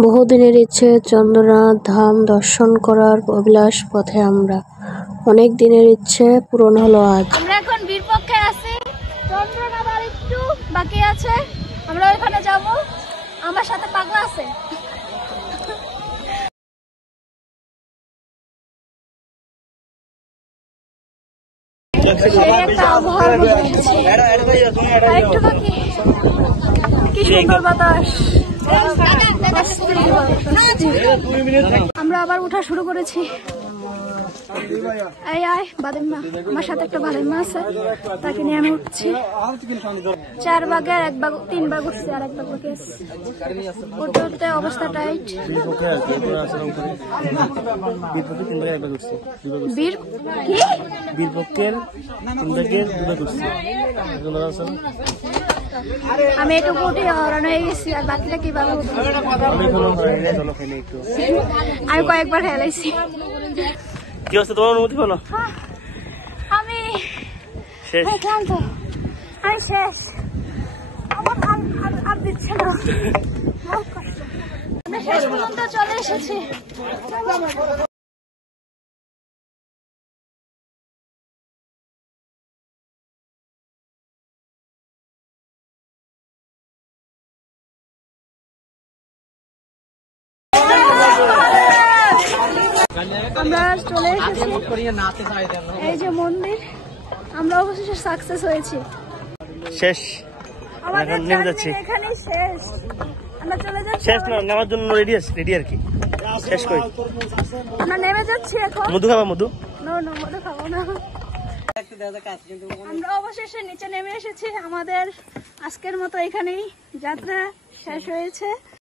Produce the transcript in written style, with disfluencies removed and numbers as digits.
বহুদিনের ইচ্ছে চন্দ্রনাথ ধাম দর্শন করার অভিলাষ পথে আমরা। অনেক দিনের ইচ্ছে পূরণ হলো আজ। আমরা এখন বীরপক্ষে আছি, চন্দ্রনাথ আর একটু বাকি আছে, আমরা ওইখানে যাব। আমার সাথে পাগলা আছে। কি সুন্দর বাতাস, আমরা আবার উঠা শুরু করেছি। আমার সাথে একটা বাদেম্মা আছে, তাকে নিয়ে আমি উঠছি। 4 ভাগের 1 ভাগ 3 ভাগ উঠছে, আর 1 ভাগ বাকি আছে। উঠতে উঠতে অবস্থা টাইট। আমি একটু উঠে হরান হয়ে গেছি, আর বাকিটা কিভাবে আমি কয়েকবার হেলাইছি। কি হচ্ছে তোমার অনুমতি বলো? আমি ক্লান্ত, আমি শেষ, আমার আর দিচ্ছে না, বহুত কষ্ট। আমরা শেষ পর্যন্ত চলে এসেছি। আমরা চলে এসেছি, এই যে মন্দির। আমরা অবশেষে সাকসেস হয়েছি। শেষ, আমাদের নেমে যাচ্ছি। এখানে শেষ, আমরা চলে যাচ্ছি। শেষ না, নেওয়ার জন্য রেডি আর কি। শেষ করি, আমরা নেমে যাচ্ছি এখন। মধু খাবা? মধু মধু খাবো না। আমরা অবশেষে নিচে নেমে এসেছি। আমাদের আজকের মতো এখানেই যাত্রা শেষ হয়েছে।